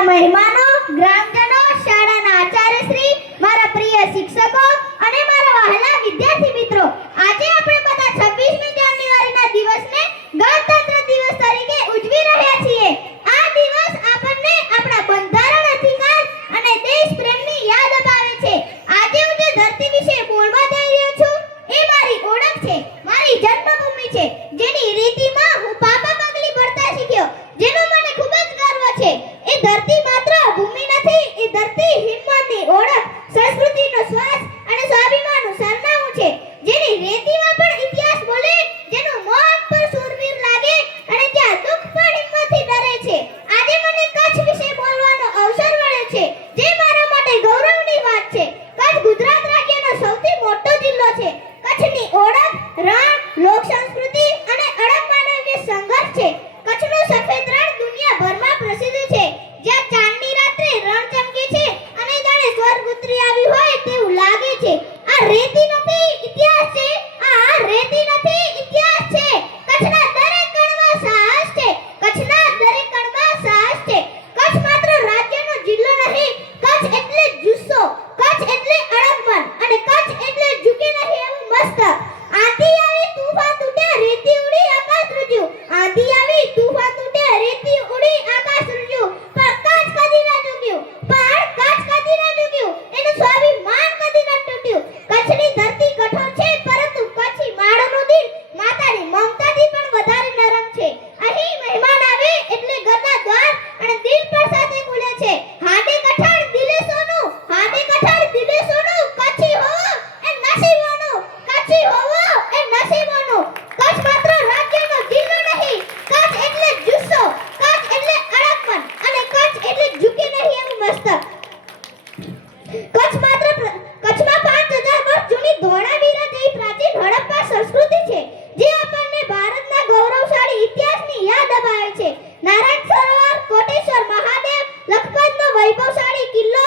મારા મહેમાનો, ગ્રામજનો, શાળાના આચાર્યશ્રી, મારા પ્રિય શિક્ષકો અને મારા વહાલા વિદ્યાર્થી મિત્રો, આજે આપણે બધા 26મી જાન્યુઆરીના દિવસને ગણતંત્ર દિવસ તરીકે ઉજવી રહ્યા છીએ. આ દિવસ આપણને આપણા બંધારણ અધિકાર અને દેશ પ્રેમની યાદ અપાવે છે. આજે હું જે ધરતી વિશે બોલવા જઈ રહ્યો છું એ મારી ઓળખ છે, મારી જન્મભૂમિ છે, જેની રીતિમાં હું પાપા પગલી ભરતા શીખ્યો, જેનો મને ખૂબ જ ગર્વ છે. એ ધરતી માત્ર ભૂમિ નથી, એ ધરતી હિંમતની ઓળખ, સંસ્કૃતિનો શ્વાસ અને સ્વાભિમાનનું સરનામું છે. જેની રેતીમાં પણ ઇતિહાસ બોલે, જેનું મોઢ પર શૂરવીર લાગે અને જ્યાં દુઃખ પણ હિંમતથી ડરે છે. આજે મને કચ્છ વિશે બોલવાનો અવસર મળ્યો છે, જે મારા માટે ગૌરવની વાત છે. કચ્છ ગુજરાત રાજ્યનો સૌથી મોટો જિલ્લો છે. કચ્છની ઓળખ રણ, લોક સંસ્કૃતિ અને અડગ માનવીય સંઘર્ષ છે. કચ્છનું સફેદ રણ દુનિયાભરમાં પ્રસિદ્ધ છે, જ્યાં ચાંદની રાત્રે રણ ચમકે છે અને જાણે સ્વર્ગ ઉતરી આવ્યું હોય તેવું લાગે છે. આ રેતી નથી, ઇતિહાસ છે. આ રેતી નથી, ઇતિહાસ છે. કચ્છના દરેક કણમાં સાહસ છે. કચ્છના દરેક કણમાં સાહસ છે. કચ્છ માત્ર રાજ્યનો જિલ્લો નહીં, કચ્છ એટલે જુસ્સો, કચ્છ એટલે અડગમન અને કચ્છ એટલે ઝૂકે નહીં એવું મસ્તક. આંધી આવી, તૂફાન તૂટ્યા, રેતી ઉડી, આકાશ ધ્રુજ્યું. આંધી આવી, તૂફાન તૂટ્યા, રેતી ઉડી, આકાશ ધ્રુજ્યું. પણ કચ્છ કદી ન ઝૂક્યું, પણ કચ્છ કદી ન ઝૂક્યું. એનું સ્વાભિમાન કદી ન તૂટ્યું. કચ્છની ધરતી કઠોર છે, પરંતુ કચ્છી માળનું દિલ માતાની મમતાથી પણ વધારે નરમ છે. અહીં મહેમાન આવે એટલે ઘરના દ્વાર અને દિલ પર સાથે ખુલે છે. હાડે કઠણ, દિલે સોનું. હાડે કઠણ, દિલે સોનું. કચ્છી હોવો એ નસીબોનું. કચ્છી હોવો એ નસીબોનું. કચ્છ માત્ર રાજ્યનો જિલ્લો નહીં, કચ્છ એટલે જુસ્સો, કચ્છ એટલે અડગમન અને કચ્છ એટલે ઝૂકે નહીં એવું મસ્તક. કચ્છમાં 5000 વર્ષ જૂની ધોળાવીરા જેવી પ્રાચીન હડપ્પા સંસ્કૃતિ છે, જે આપણને ભારતના ગૌરવશાળી ઇતિહાસની યાદ અપાવે છે. નારાયણ સરોવર, કોટેશ્વર મહાદેવ, લખપતનો વૈભવશાળી કિલ્લો